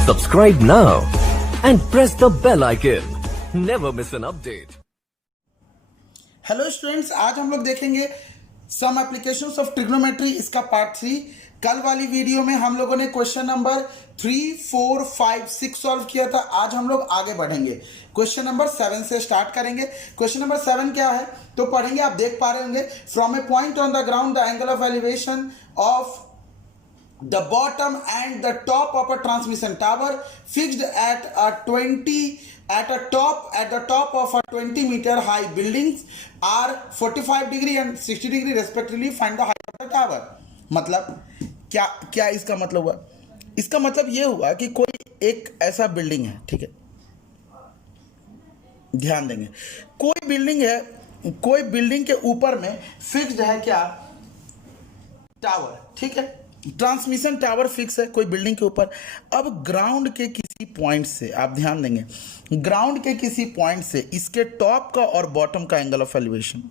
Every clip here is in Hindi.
Subscribe now and press the bell icon. Never miss an update. Hello students, आज हम लोग देखेंगे सम एप्लीकेशंस ऑफ ट्रिग्नोमेट्री, इसका पार्ट 3। कल वाली वीडियो में हम लोगों ने क्वेश्चन नंबर 3, 4, 5, 6 सॉल्व किया था। आज हम लोग आगे बढ़ेंगे, क्वेश्चन नंबर 7 से स्टार्ट करेंगे। क्वेश्चन नंबर 7 क्या है तो पढ़ेंगे, आप देख पा रहे होंगे। From A point on the ground the angle of elevation of the bottom and the top of a transmission tower fixed at the top of a 20-meter high buildings are 45 degree and 60 degree respectively. Find the height of the tower. मतलब क्या इसका मतलब हुआ? इसका मतलब ये हुआ कि कोई एक ऐसा बिल्डिंग है, ठीक है, ध्यान देंगे, कोई बिल्डिंग है, कोई बिल्डिंग के ऊपर में फिक्स्ड है क्या, टावर, ठीक है, ट्रांसमिशन टावर फिक्स है कोई बिल्डिंग के ऊपर। अब ग्राउंड के किसी पॉइंट से, आप ध्यान देंगे, ग्राउंड के किसी पॉइंट से इसके टॉप का और बॉटम का एंगल ऑफ एलिवेशन,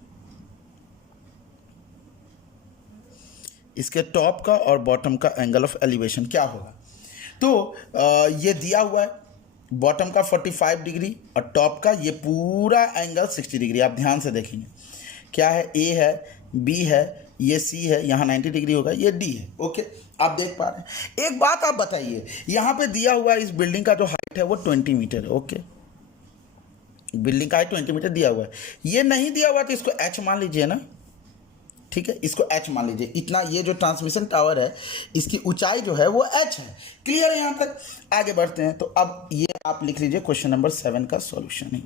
इसके टॉप का और बॉटम का एंगल ऑफ एलिवेशन क्या होगा? तो ये दिया हुआ है, बॉटम का 45 डिग्री और टॉप का ये पूरा एंगल 60 डिग्री। आप ध्यान से देखेंगे क्या है, ए है, बी है, ये सी है, यहाँ 90 डिग्री होगा, ये डी है। ओके, आप देख पा रहे हैं। एक बात आप बताइए, यहाँ पे दिया हुआ है इस बिल्डिंग का जो हाइट है वो 20 मीटर है। ओके, बिल्डिंग का हाइट 20 मीटर दिया हुआ है। ये नहीं दिया हुआ तो इसको एच मान लीजिए ना, ठीक है, इसको एच मान लीजिए। इतना ये जो ट्रांसमिशन टावर है इसकी ऊंचाई जो है वो एच है। क्लियर है? यहाँ तक आगे बढ़ते हैं। तो अब ये आप लिख लीजिए, क्वेश्चन नंबर 7 का सॉल्यूशन है,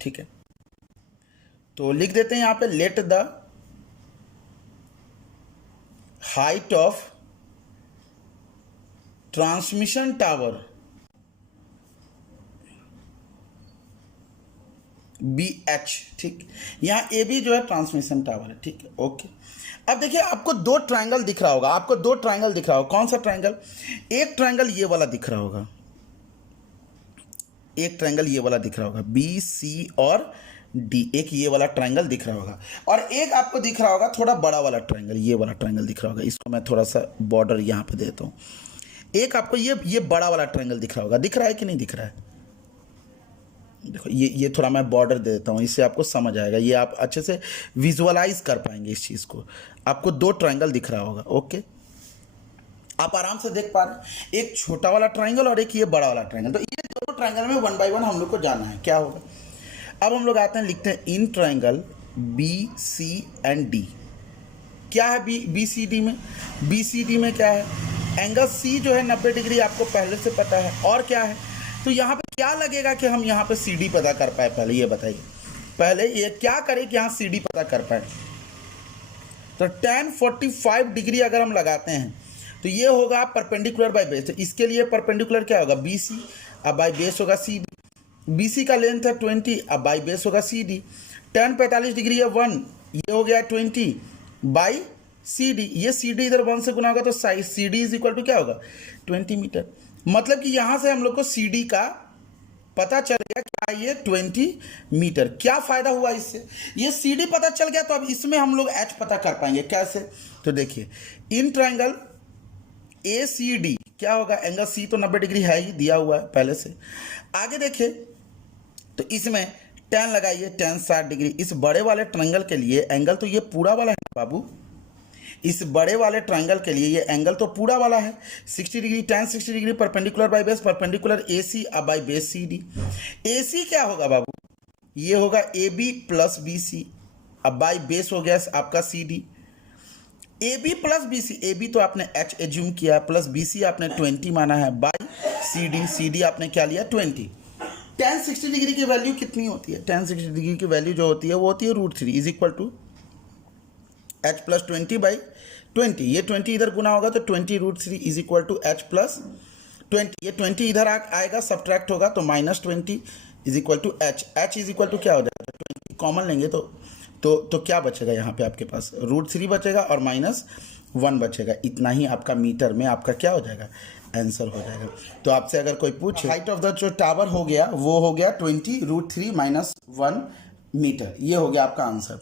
ठीक है। तो लिख देते हैं यहाँ पे, let the height of transmission tower be H, ठीक। यहाँ ए बी जो है ट्रांसमिशन टावर है, ठीक है। ओके, अब देखिए आपको दो ट्रायंगल दिख रहा होगा, आपको दो ट्रायंगल दिख रहा होगा। कौन सा ट्रायंगल? एक ट्रायंगल ये वाला दिख रहा होगा, एक ट्रायंगल ये वाला दिख रहा होगा, बी सी और डी, एक ये वाला ट्रायंगल दिख रहा होगा। और एक आपको दिख रहा होगा थोड़ा बड़ा वाला ट्रायंगल, ये वाला ट्रायंगल दिख रहा होगा। इसको मैं थोड़ा सा बॉर्डर यहाँ पे देता हूँ। एक आपको ये बड़ा वाला ट्रायंगल दिख रहा होगा, दिख रहा है कि नहीं दिख रहा है? देखो ये थोड़ा मैं बॉर्डर दे देता हूँ, इससे आपको समझ आएगा, ये आप अच्छे से विजुअलाइज कर पाएंगे इस चीज़ को। आपको दो ट्रायंगल दिख रहा होगा। ओके, आप आराम से देख पा रहे हैं, एक छोटा वाला ट्रायंगल और एक ये बड़ा वाला ट्रायंगल। तो ये दोनों ट्रायंगल में 1 बाय 1 हम लोग को जाना है, क्या होगा। अब हम लोग आते हैं, लिखते हैं in triangle B C and D. क्या है बी सी डी में? बी सी डी में क्या है? एंगल सी जो है 90 डिग्री, आपको पहले से पता है। और क्या है? तो यहाँ पे क्या लगेगा कि हम यहाँ पे सी डी पता कर पाए? पहले ये बताइए, पहले ये क्या करें कि यहाँ सी डी पता कर पाए? तो tan 45 डिग्री अगर हम लगाते हैं तो ये होगा परपेंडिकुलर बाय बेस। तो इसके लिए परपेंडिकुलर क्या होगा? बी सी, अब बाय बेस होगा सी डी। BC का लेंथ है 20, अब बाई बेस होगा CD। tan 45 डिग्री है 1, ये हो गया 20 बाई CD। ये CD इधर 1 से गुना होगा तो size CD is equal to क्या होगा? 20 मीटर। मतलब कि यहाँ से हम लोग को CD का पता चल गया क्या, ये 20 मीटर। क्या फायदा हुआ इससे? ये CD पता चल गया तो अब इसमें हम लोग H पता कर पाएंगे। कैसे? तो देखिए, इन ट्रायंगल ACD क्या होगा? एंगल C तो 90 डिग्री है ही, दिया हुआ है पहले से। आगे देखिए, तो इसमें tan लगाइए, tan 60 डिग्री। इस बड़े वाले ट्रायंगल के लिए एंगल तो ये पूरा वाला है ना बाबू, इस बड़े वाले ट्रायंगल के लिए ये एंगल तो पूरा वाला है 60 degree. tan 60 degree perpendicular by base, perpendicular AC अब बाय बेस CD। AC क्या होगा बाबू? ये होगा AB प्लस BC, अब बाय बेस हो गया आपका CD। AB plus BC, AB तो आपने H एज्यूम किया, प्लस BC आपने 20 माना है, बाय CD, CD आपने क्या लिया? 20। tan 60 डिग्री की वैल्यू कितनी होती है? tan 60 डिग्री की वैल्यू जो होती है वो होती है √3 is equal to H plus 20 by 20। ये 20 इधर गुना होगा तो 20 √3 is equal to H plus 20। ये 20 इधर आएगा, सब्ट्रैक्ट होगा तो -20 is equal to H। H is equal to क्या हो जाएगा? 20 कॉमन लेंगे तो क्या बचेगा यहाँ पे आपके पास? √3 बचेगा और -1 बचेगा। इतना ही आपका मीटर में आपका क्या हो जाएगा? आंसर हो जाएगा। तो आपसे अगर कोई पूछे, हाइट ऑफ द जो टावर हो गया वो हो गया 20 √3 -1 मीटर। ये हो गया आपका आंसर।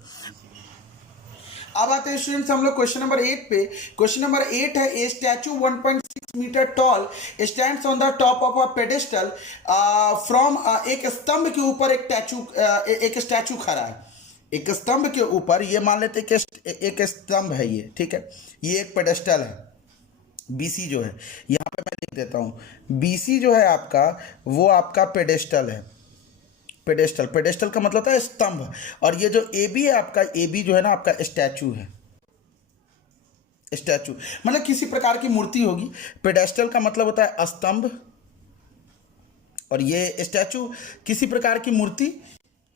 अब आते हैं स्टूडेंट्स हम लोग क्वेश्चन नंबर 8 पे। क्वेश्चन नंबर 8 है, a statue 1.6 metre tall stands on the top of a pedestal from, एक स्तंभ के ऊपर एक स्टैचू खड़ा है। एक स्तंभ के ऊपर, ये मान लेते हैं कि एक स्तंभ है ये, ठीक है, ये एक पेडेस्टल है। बीसी जो है, यहाँ पे मैं लिख देता हूँ, बीसी जो है आपका, वो आपका पेडेस्टल है। पेडेस्टल, पेडेस्टल का मतलब होता है स्तंभ। और ये जो ए बी है आपका, ए बी जो है ना आपका स्टैचू है। स्टैचू मतलब किसी प्रकार की मूर्ति होगी। पेडेस्टल का मतलब होता है स्तंभ, और ये स्टैचू किसी प्रकार की मूर्ति।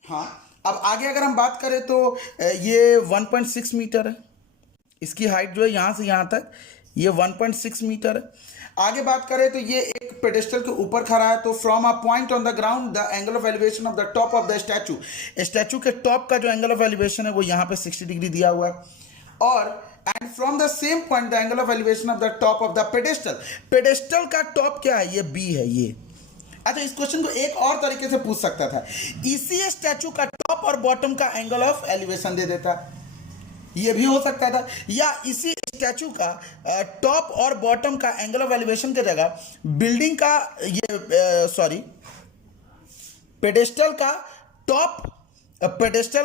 हाँ, अब आगे अगर हम बात करें तो ये 1.6 मीटर है। इसकी हाइट जो है यहाँ से यहाँ तक, ये 1.6 मीटर है। आगे बात करें तो ये एक पेडेस्टल के ऊपर खड़ा है। तो from a point on the ground the angle of elevation of the top of the statue, statue के टॉप का जो एंगल ऑफ एलिवेशन है वो यहाँ पे 60 डिग्री दिया हुआ है। और and from the same point the angle of elevation of the top of the pedestal, pedestal का टॉप क्या है, ये बी है ये। अच्छा, इस क्वेश्चन को एक और तरीके से पूछ सकता था, इसी स्टैचू का टॉप और बॉटम का एंगल ऑफ एलिवेशन दे देता, ये भी हो सकता था। या इसी स्टैचू का टॉप और बॉटम का एंगल ऑफ एलिवेशन की जगह बिल्डिंग का पेडेस्टल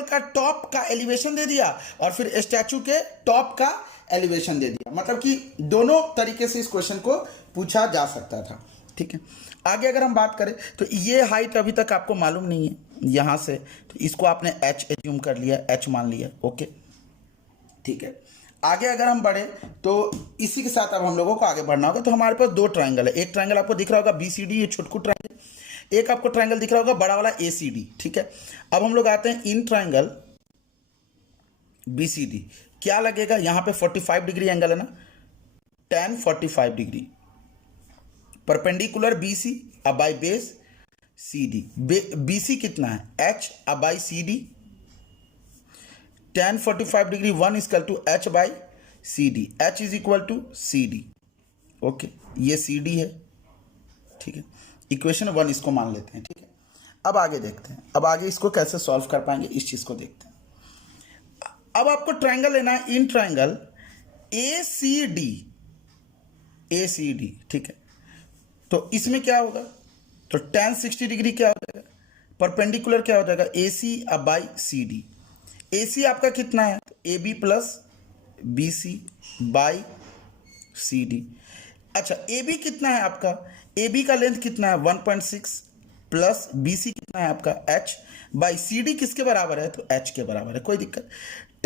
का टॉप का एलिवेशन दे दिया, और फिर स्टैचू के टॉप का एलिवेशन दे दिया। मतलब कि दोनों तरीके से इस क्वेश्चन को पूछा जा सकता था, ठीक है। आगे अगर हम बात करें तो ये हाइट अभी तक आपको मालूम नहीं है यहाँ से, तो इसको आपने h एज्यूम कर लिया, h मान लिया, ओके, ठीक है। आगे अगर हम बढ़े तो इसी के साथ अब हम लोगों को आगे बढ़ना होगा। तो हमारे पास दो ट्रायंगल है। एक ट्रायंगल आपको दिख रहा होगा BCD, ये छोटकू ट्रायंगल। एक आपको ट्रायंगल दिख रहा होगा बड़ा वाला ACD, ठीक है। अब हम लोग आते हैं इन ट्रायंगल BCD, क्या लगेगा यहाँ पे 45 डिग्री एंगल है ना, tan 45 डिग्री, परपेंडिकुलर BC अब बाई बेस CD। BC कितना है, H अब by CD, tan 45 degree 1 equal to H by CD, H is equal to CD, okay, ये CD है, ठीक है। इक्वेशन 1 इसको मान लेते हैं, ठीक है। अब आगे देखते हैं, अब आगे इसको कैसे सॉल्व कर पाएंगे इस चीज को देखते हैं। अब आपको ट्रायंगल लेना है, इन ट्रायंगल ACD, ठीक है। तो इसमें क्या होगा, तो tan 60 डिग्री क्या हो जाएगा, परपेंडिकुलर क्या हो जाएगा, AC अब बाई CD। AC आपका कितना है, तो AB plus BC by CD। अच्छा, AB कितना है आपका, AB का लेंथ कितना है 1.6 प्लस BC कितना है आपका H बाई CD किसके बराबर है, तो H के बराबर है, कोई दिक्कत।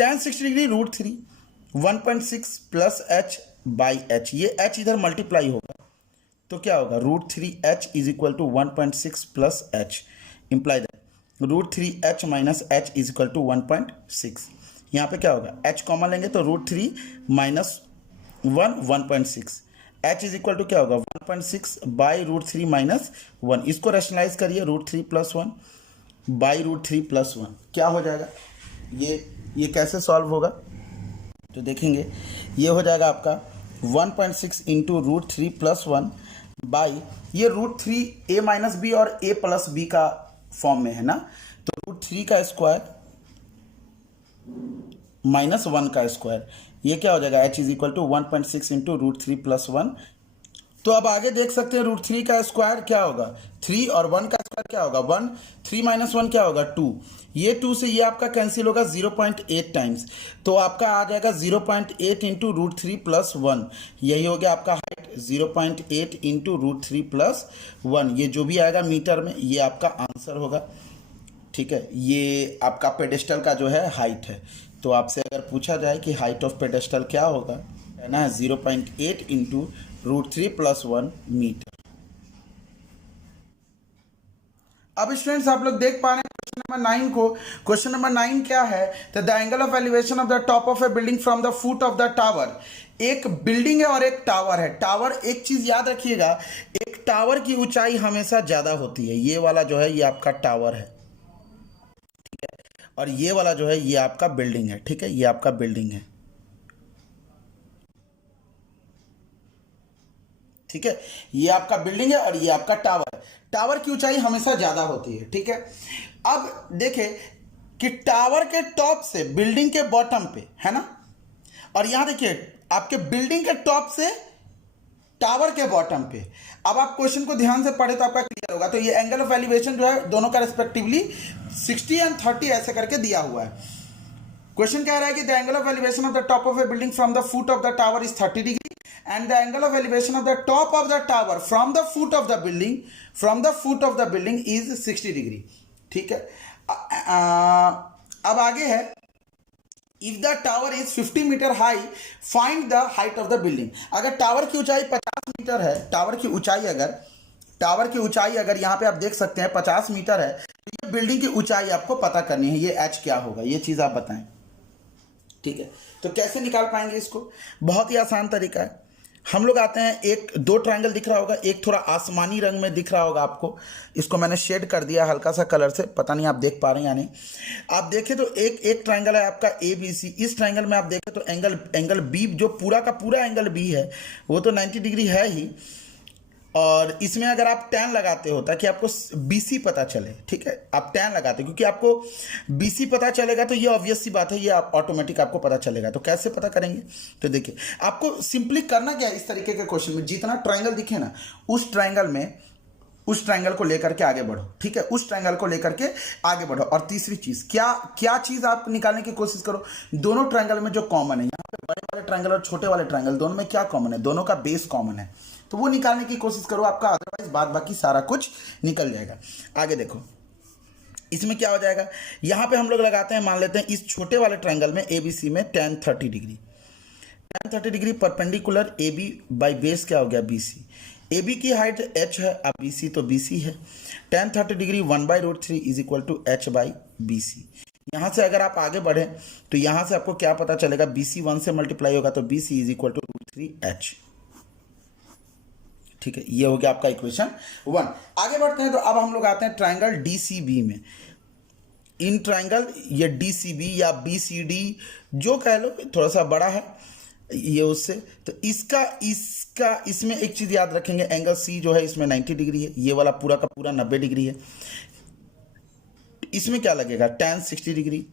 tan 60 degree √3 1.6 plus H by H, ये H इधर मल्टीप्लाई होगा तो क्या होगा, √3H is equal to 1.6 plus H, imply that √3H minus H is equal to 1.6। यहाँ पे क्या होगा, H कॉमन लेंगे तो √3 minus 1.6, H is equal to क्या होगा 1.6 बाई √3 माइनस 1। इसको रैशनलाइज करिए, √3 प्लस 1 बाई √3 प्लस 1 क्या हो जाएगा, ये कैसे सॉल्व होगा, तो देखेंगे ये हो जाएगा आपका 1.6 इंटू √3 प्लस 1 बाई ये √3 a माइनस बी और a प्लस बी का फॉर्म में है ना, तो √3 का स्क्वायर माइनस 1 का स्क्वायर, ये क्या हो जाएगा, h is equal to 1.6 into √3 plus 1। तो अब आगे देख सकते हैं √3 का स्क्वायर क्या होगा 3, और 1 का स्क्वायर क्या होगा 1, 3 माइनस 1 क्या होगा 2, ये 2 से ये आपका कैंसिल होगा 0.8 टाइम्स, तो आपका आ जाएगा 0.8 इंटू √3 प्लस 1, यही हो गया आपका हाइट 0.8 इंटू √3 प्लस 1, ये जो भी आएगा मीटर में ये आपका आंसर होगा, ठीक है। ये आपका पेडेस्टल का जो है हाइट है। तो आपसे अगर पूछा जाए कि हाइट ऑफ पेडेस्टल क्या होगा, है ना 0.8 इंटू √3 प्लस 1 मीटर। अब स्टूडेंट्स आप लोग देख पा रहे हैं क्वेश्चन नंबर 9 को। क्वेश्चन नंबर 9 क्या है, the angle of elevation of the top of a building from the foot of the tower. एक बिल्डिंग है और एक टावर है। टावर, एक चीज याद रखिएगा, एक टावर की ऊंचाई हमेशा ज्यादा होती है। ये वाला जो है ये आपका टावर है, ठीक है, और ये वाला जो है ये आपका बिल्डिंग है, ठीक है, ये आपका बिल्डिंग है, ठीक है, ये आपका बिल्डिंग है और ये आपका टावर है। टावर की ऊंचाई हमेशा ज्यादा होती है, ठीक है। अब देखें कि टावर के टॉप से बिल्डिंग के बॉटम पे, है ना, और यहां देखिए आपके बिल्डिंग के टॉप से टावर के बॉटम पे। अब आप क्वेश्चन को ध्यान से पढ़े तो आपका क्लियर होगा। तो ये एंगल ऑफ एलिवेशन जो है दोनों का रिस्पेक्टिवली 60 एंड 30 ऐसे करके दिया हुआ है। क्वेश्चन कह रहा है कि the angle of elevation of the top of a building from the foot of the tower is 30 degree and the angle of elevation of the top of the tower from the foot of the building is 60 degree. ठीक है। अब आगे है if the tower is 50 metre high find the height of the building. अगर टावर की ऊंचाई 50 मीटर है, टावर की ऊंचाई अगर यहां पे आप देख सकते हैं 50 मीटर है, तो ये बिल्डिंग की ऊंचाई आपको पता करनी है। ये एच क्या होगा, ये चीज आप बताएं। ठीक है, तो कैसे निकाल पाएंगे इसको? बहुत ही आसान तरीका है। हम लोग आते हैं, एक दो ट्रायंगल दिख रहा होगा, एक थोड़ा आसमानी रंग में दिख रहा होगा आपको, इसको मैंने शेड कर दिया हल्का सा कलर से, पता नहीं आप देख पा रहे हैं या नहीं। आप देखें तो एक ट्रायंगल है आपका ए बी सी। इस ट्रायंगल में आप देखें तो एंगल बी जो पूरा का पूरा एंगल बी है वो तो 90 डिग्री है ही, और इसमें अगर आप टैन लगाते हो ताकि आपको बीसी पता चले, ठीक है, आप टैन लगाते हो क्योंकि आपको बीसी पता चलेगा तो ये ऑब्वियस सी बात है, ये आप ऑटोमेटिक आपको पता चलेगा। तो कैसे पता करेंगे? तो देखिए आपको सिंपली करना क्या है, इस तरीके के क्वेश्चन में जितना ट्रायंगल दिखे ना उस ट्रायंगल को लेकर के आगे बढ़ो। ठीक है, उस ट्रायंगल को लेकर के आगे बढ़ो। और तीसरी चीज क्या चीज आप निकालने की कोशिश करो, दोनों ट्रायंगल में जो कॉमन है, यहाँ पे बड़े वाले ट्रायंगल और छोटे वाले ट्रायंगल दोनों में क्या कॉमन है, दोनों का बेस कॉमन है, तो वो निकालने की कोशिश करो आपका, अदरवाइज बाद बाकी सारा कुछ निकल जाएगा। आगे देखो इसमें क्या हो जाएगा, यहां पे हम लोग लगाते हैं, मान लेते हैं इस छोटे वाले ट्रायंगल में एबीसी में tan 30 degree, tan 30 degree perpendicular A B by base क्या हो गया बीसी। ए बी की हाइट h है, अब बीसी तो बीसी है, tan 30 degree 1/√3 is equal to h by B C. यहां से अगर आप आगे बढ़े तो यहां से आपको क्या पता चलेगा, बीसी 1 से मल्टीप्लाई होगा तो BC is equal to √3h। ठीक है, ये हो गया आपका इक्वेशन 1। आगे बढ़ते हैं तो अब हम लोग आते हैं ट्रायंगल डीसीबी में। इन ट्रायंगल ये डीसीबी या बीसीडी जो कह लो, थोड़ा सा बड़ा है ये उससे, तो इसमें एक चीज याद रखेंगे, एंगल सी जो है इसमें 90 डिग्री है, ये वाला पूरा का पूरा 90 डिग्री है। इसमें क्या लगेगा, tan 60 डिग्री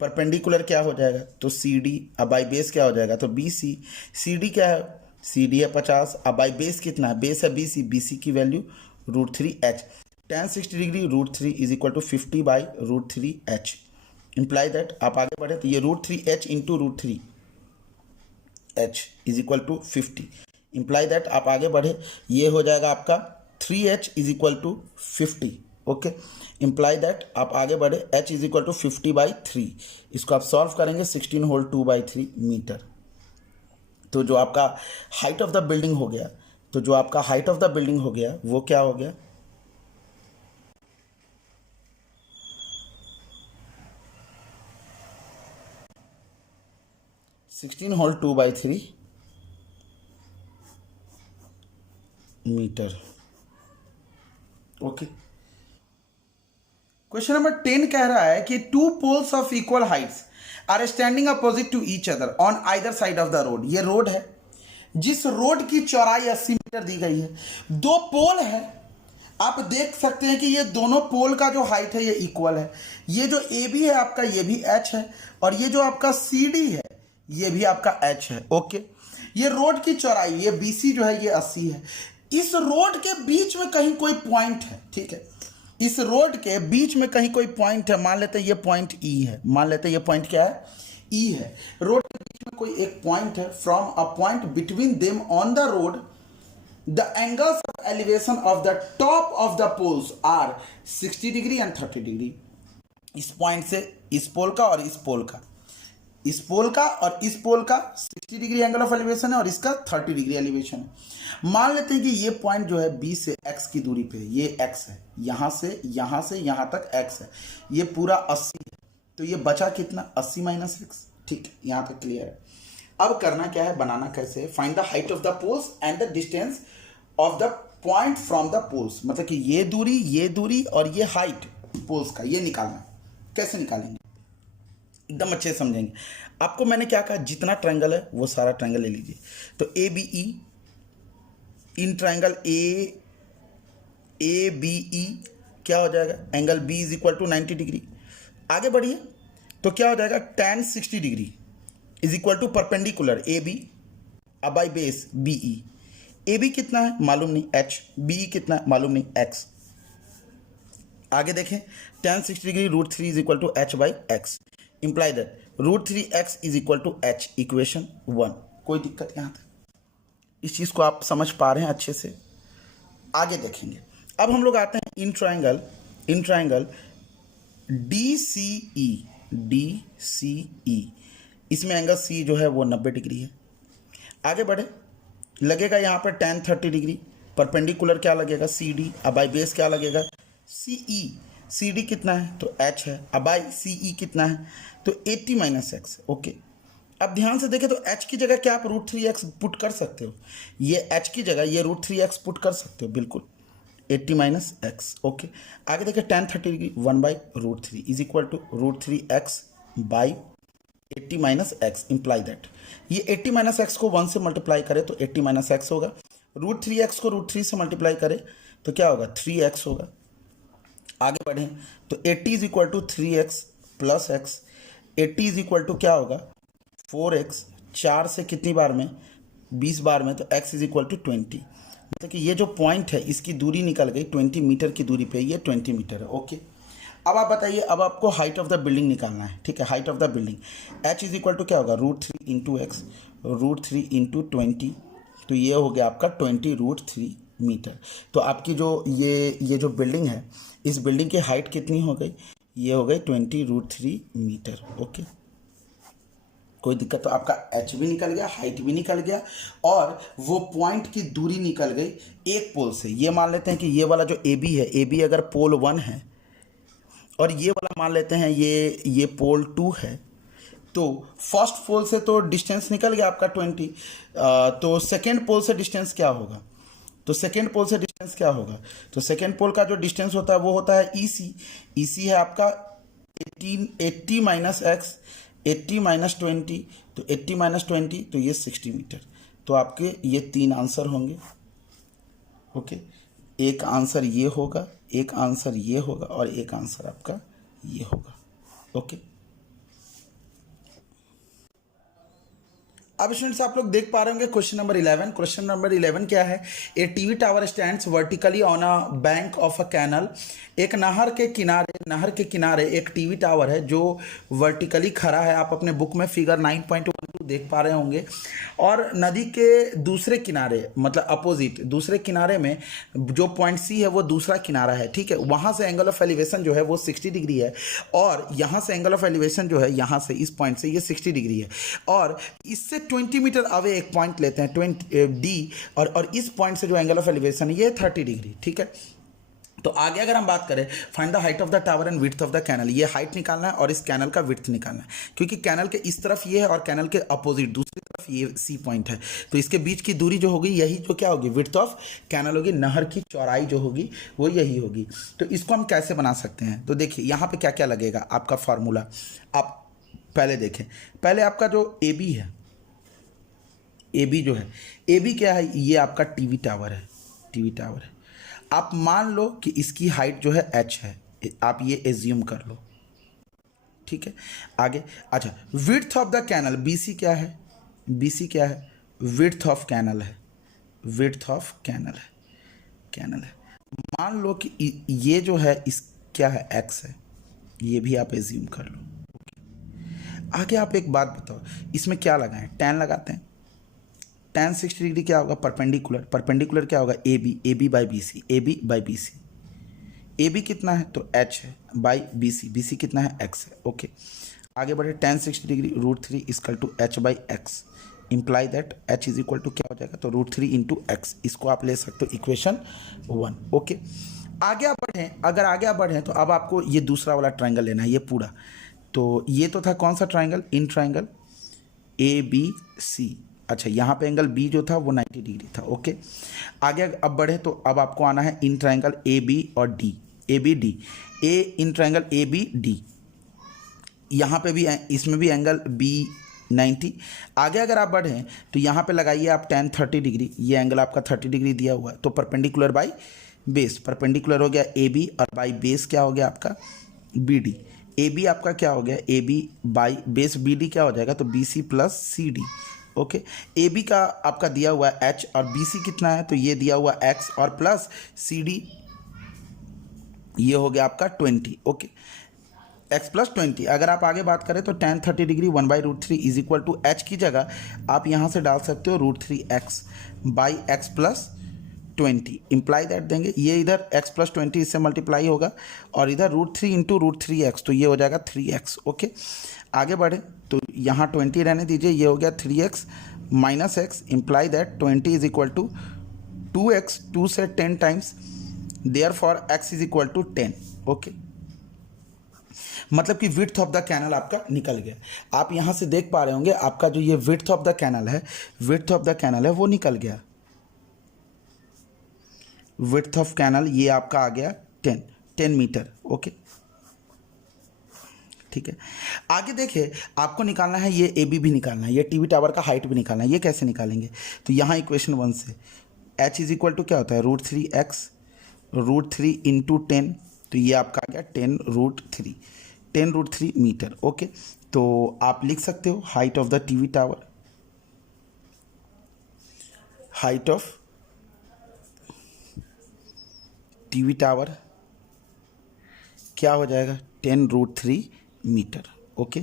परपेंडिकुलर क्या हो जाएगा, तो सी डी, अब बाई बेस क्या हो जाएगा, तो बी सी। सी डी क्या है, सी डी है 50, अब बाई बेस कितना है, बेस है बी सी, बी सी की value √3h। tan 60 degree √3 is equal to 50 by √3h। Imply that आप आगे बढ़े तो ये √3h into √3h is equal to 50। Imply that आप आगे बढ़े, ये हो जाएगा आपका 3h is equal to 50। Okay, imply that आप आगे बढ़े, h इज इक्वल टू 50/3। इसको आप सॉल्व करेंगे 16 होल 2/3 मीटर। तो जो आपका हाइट ऑफ द बिल्डिंग हो गया, वो क्या हो गया, sixteen whole 2/3 metre. Okay, question number 10 कह रहा है कि two poles of equal heights are standing opposite to each other on either side of the road. ये रोड है, जिस रोड की चौड़ाई 80 मीटर दी गई है, दो पोल है, आप देख सकते हैं कि ये दोनों पोल का जो हाइट है ये इक्वल है। ये जो ए बी है आपका, ये भी एच है, और ये जो आपका सी डी है ये भी आपका एच है। ओके, ये रोड की चौड़ाई, ये बी सी जो है ये 80 है। इस रोड के बीच में कहीं कोई पॉइंट है, ठीक है, इस रोड के बीच में कहीं कोई पॉइंट है, मान लेते हैं ये पॉइंट ई है, मान लेते हैं ये पॉइंट क्या है, ई है। रोड के बीच में कोई एक पॉइंट है, from a point between them on the road the angles of elevation of the top of the poles are 60 degree and 30 degree. इस पॉइंट से इस पोल का और इस पोल का, इस पोल का और इस पोल का 60 डिग्री एंगल ऑफ एलिवेशन है और इसका 30 डिग्री एलिवेशन है। मान लेते हैं कि ये पॉइंट जो है बी से एक्स की दूरी पे है, ये एक्स है, यहां से यहां तक एक्स है, ये पूरा 80 है, तो ये बचा कितना, 80 माइनस एक्स। ठीक, यहां तक क्लियर है। अब करना क्या है, बनाना कैसे है, find the height of the poles and the distance of the point from the poles. मतलब कि ये दूरी और ये हाइट पोल्स का, ये निकालना। कैसे निकालेंगे, एकदम अच्छे से समझेंगे। आपको मैंने क्या कहा, जितना ट्रायंगल है वो सारा ट्रायंगल ले लीजिए। तो A B E, in triangle A B E क्या हो जाएगा, angle B is equal to 90 degree. आगे बढ़िए तो क्या हो जाएगा, tan 60 degree is equal to perpendicular A B अब by base B E. A B कितना है मालूम नहीं, एच, बी ई कितना है मालूम नहीं, एक्स। आगे देखें tan 60 degree root 3 is equal to H by X, imply that root 3 X is equal to H, equation 1। कोई दिक्कत यहाँ तक? इस चीज़ को आप समझ पा रहे हैं अच्छे से? आगे देखेंगे। अब हम लोग आते हैं इन ट्राइंगल डी सी ई, इसमें एंगल सी जो है वो 90 डिग्री है। आगे बढ़े, लगेगा यहाँ पर tan 30 डिग्री, परपेंडिकुलर क्या लगेगा सी डी, अब बाई बेस क्या लगेगा सी ई। सी डी कितना है तो एच है, अब बाई सी ई कितना है तो 80 माइनस एक्स। ओके, अब ध्यान से देखें तो एच की जगह क्या आप रूट 3 एक्स पुट कर सकते हो, ये एच की जगह ये रूट 3 एक्स पुट कर सकते हो, बिल्कुल 80 माइनस एक्स। ओके, आगे देखिए tan 30 degree 1 by root 3 is equal to root 3 X by 80 minus X, imply that ये 80 माइनस एक्स को 1 से मल्टीप्लाई करे तो 80 माइनस एक्स होगा, रूट 3 एक्स को रूट 3 से मल्टीप्लाई करे तो क्या होगा 3 एक्स होगा। आगे बढ़ें तो 80 is equal to 3 X plus X, 80 is equal to क्या होगा 4 एक्स, 4 से कितनी बार में 20 बार में, तो x इज इक्वल टू 20। मतलब कि ये जो पॉइंट है इसकी दूरी निकल गई 20 मीटर की दूरी पे, ये 20 मीटर है। ओके, अब आप बताइए, अब आपको हाइट ऑफ द बिल्डिंग निकालना है, ठीक है, height of the building h is equal to क्या होगा root 3 into X, root 3 into 20, तो ये हो गया आपका 20 रूट 3 मीटर। तो आपकी जो ये जो बिल्डिंग है, इस बिल्डिंग की हाइट कितनी हो गई, ये हो गई 20 रूट 3 मीटर। ओके, कोई दिक्कत? तो आपका एच भी निकल गया, हाइट भी निकल गया, और वो पॉइंट की दूरी निकल गई एक पोल से। ये मान लेते हैं कि ये वाला जो ए बी है, ए बी अगर पोल 1 है और ये वाला मान लेते हैं ये पोल 2 है, तो फर्स्ट पोल से तो डिस्टेंस निकल गया आपका 20, तो सेकेंड पोल से डिस्टेंस क्या होगा, तो सेकेंड पोल से डिस्टेंस क्या होगा, तो सेकेंड पोल का जो डिस्टेंस होता है वो होता है ई सी। ई सी है आपका 80 माइनस एक्स, 80 माइनस 20, तो 80 माइनस 20 तो ये 60 मीटर। तो आपके ये 3 आंसर होंगे। ओके, एक आंसर ये होगा, एक आंसर ये होगा, और एक आंसर आपका ये होगा। ओके, अब स्टूडेंट्स आप लोग देख पा रहे होंगे क्वेश्चन नंबर 11। क्वेश्चन नंबर 11 क्या है, a TV tower stands vertically on a bank of a canal. एक नहर के किनारे एक टीवी टावर है जो वर्टिकली खड़ा है। आप अपने बुक में फिगर 9.12 देख पा रहे होंगे, और नदी के दूसरे किनारे मतलब अपोजिट दूसरे किनारे में जो पॉइंट सी है वो दूसरा किनारा है, ठीक है। वहाँ से एंगल ऑफ एलिवेशन जो है वो 60 डिग्री है, और यहाँ से एंगल ऑफ एलिवेशन जो है यहाँ से इस पॉइंट से ये 60 डिग्री है, और इससे 20 मीटर अवे एक पॉइंट लेते हैं 20 डी, और इस पॉइंट से जो एंगल ऑफ एलिवेशन है ये 30 डिग्री, ठीक है। तो आगे अगर हम बात करें, find the height of the tower and width of the canal, ये हाइट निकालना है और इस कैनल का विड्थ निकालना है, क्योंकि कैनल के इस तरफ ये है और कैनल के अपोजिट दूसरी तरफ ये सी पॉइंट है, तो इसके बीच की दूरी जो होगी यही जो क्या होगी विड्थ ऑफ कैनल होगी, नहर की चौड़ाई जो होगी वो यही होगी। तो इसको हम कैसे बना सकते हैं, तो देखिए यहाँ पे क्या क्या लगेगा आपका फार्मूला, आप पहले देखें। पहले आपका जो ए बी है, ए बी जो है, ए बी क्या है, ये आपका टीवी टावर है, टीवी टावर है। आप मान लो कि इसकी हाइट जो है h है, आप ये एज्यूम कर लो, ठीक है। आगे अच्छा, width of the canal BC क्या है, BC क्या है, विड्थ ऑफ कैनल है, विड्थ ऑफ कैनल है, कैनल है। मान लो कि ये जो है इस क्या है x है, ये भी आप एज्यूम कर लो। आगे आप एक बात बताओ, इसमें क्या लगाएं, tan लगाते हैं। tan 60 डिग्री क्या होगा, परपेंडिकुलर, परपेंडिकुलर क्या होगा A B by B C, A B by B C. A B कितना है तो h है by B C, B C कितना है x है। ओके, आगे बढ़े, tan 60 degree √3 equal to h by X, imply that h is equal to क्या हो जाएगा तो √3 इंटू एक्स, इसको आप ले सकते हो इक्वेशन 1। ओके, आगे आप बढ़ें, अगर आगे आप बढ़ें तो अब आपको ये दूसरा वाला ट्राइंगल लेना है, ये पूरा। तो ये तो था कौन सा ट्राइंगल, इन ट्राइंगल ABC। अच्छा, यहाँ पे एंगल B जो था वो 90 डिग्री था। ओके, आगे अब बढ़े तो अब आपको आना है इन ट्राइंगल AB और D, ABD, A in triangle ABD। यहाँ पे भी, इसमें भी एंगल B 90। आगे अगर आप बढ़ें तो यहाँ पे लगाइए आप tan 30 डिग्री, ये एंगल आपका 30 डिग्री दिया हुआ है, तो परपेंडिकुलर बाई बेस, परपेंडिकुलर हो गया AB और बाई बेस क्या हो गया आपका BD। ए बी आपका क्या हो गया, A B by base B D क्या हो जाएगा, तो B C plus C D. Okay, A B का आपका दिया हुआ है एच और बी सी कितना है, तो ये दिया हुआ एक्स और प्लस सी डी ये हो गया आपका 20। Okay, X plus 20। अगर आप आगे बात करें तो tan 30 degree 1/√3 is equal to H की जगह आप यहाँ से डाल सकते हो √3x by X plus 20। Imply that देंगे, ये इधर x प्लस 20 इससे मल्टीप्लाई होगा और इधर √3 इंटू √3x, तो ये हो जाएगा 3x। ओके, आगे बढ़े तो यहाँ 20 रहने दीजिए, ये हो गया 3x minus X. Imply that 20 is equal to 2x, 2 से 10 times, therefore x is equal to 10। Okay, मतलब कि विड्थ ऑफ द कैनल आपका निकल गया। आप यहाँ से देख पा रहे होंगे आपका जो ये विड्थ ऑफ द कैनल है, विड्थ ऑफ द कैनल है वो निकल गया। विड्थ ऑफ कैनल ये आपका आ गया 10 मीटर। ओके, ठीक है। आगे देखिए, आपको निकालना है ये ए बी भी निकालना है, ये टीवी टावर का हाइट भी निकालना है। ये कैसे निकालेंगे, तो यहाँ इक्वेशन 1 से h इज इक्वल टू क्या होता है, √3x √3 इंटू 10, तो ये आपका आ गया 10√3 मीटर। ओके, तो आप लिख सकते हो height of the TV tower, height of TV tower क्या हो जाएगा, 10√3 मीटर। ओके,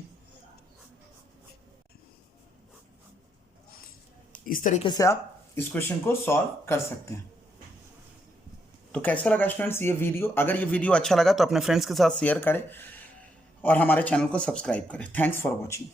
इस तरीके से आप इस क्वेश्चन को सॉल्व कर सकते हैं। तो कैसा लगा स्टूडेंट्स ये वीडियो? अगर ये वीडियो अच्छा लगा तो अपने फ्रेंड्स के साथ शेयर करें और हमारे चैनल को सब्सक्राइब करें। Thanks for watching.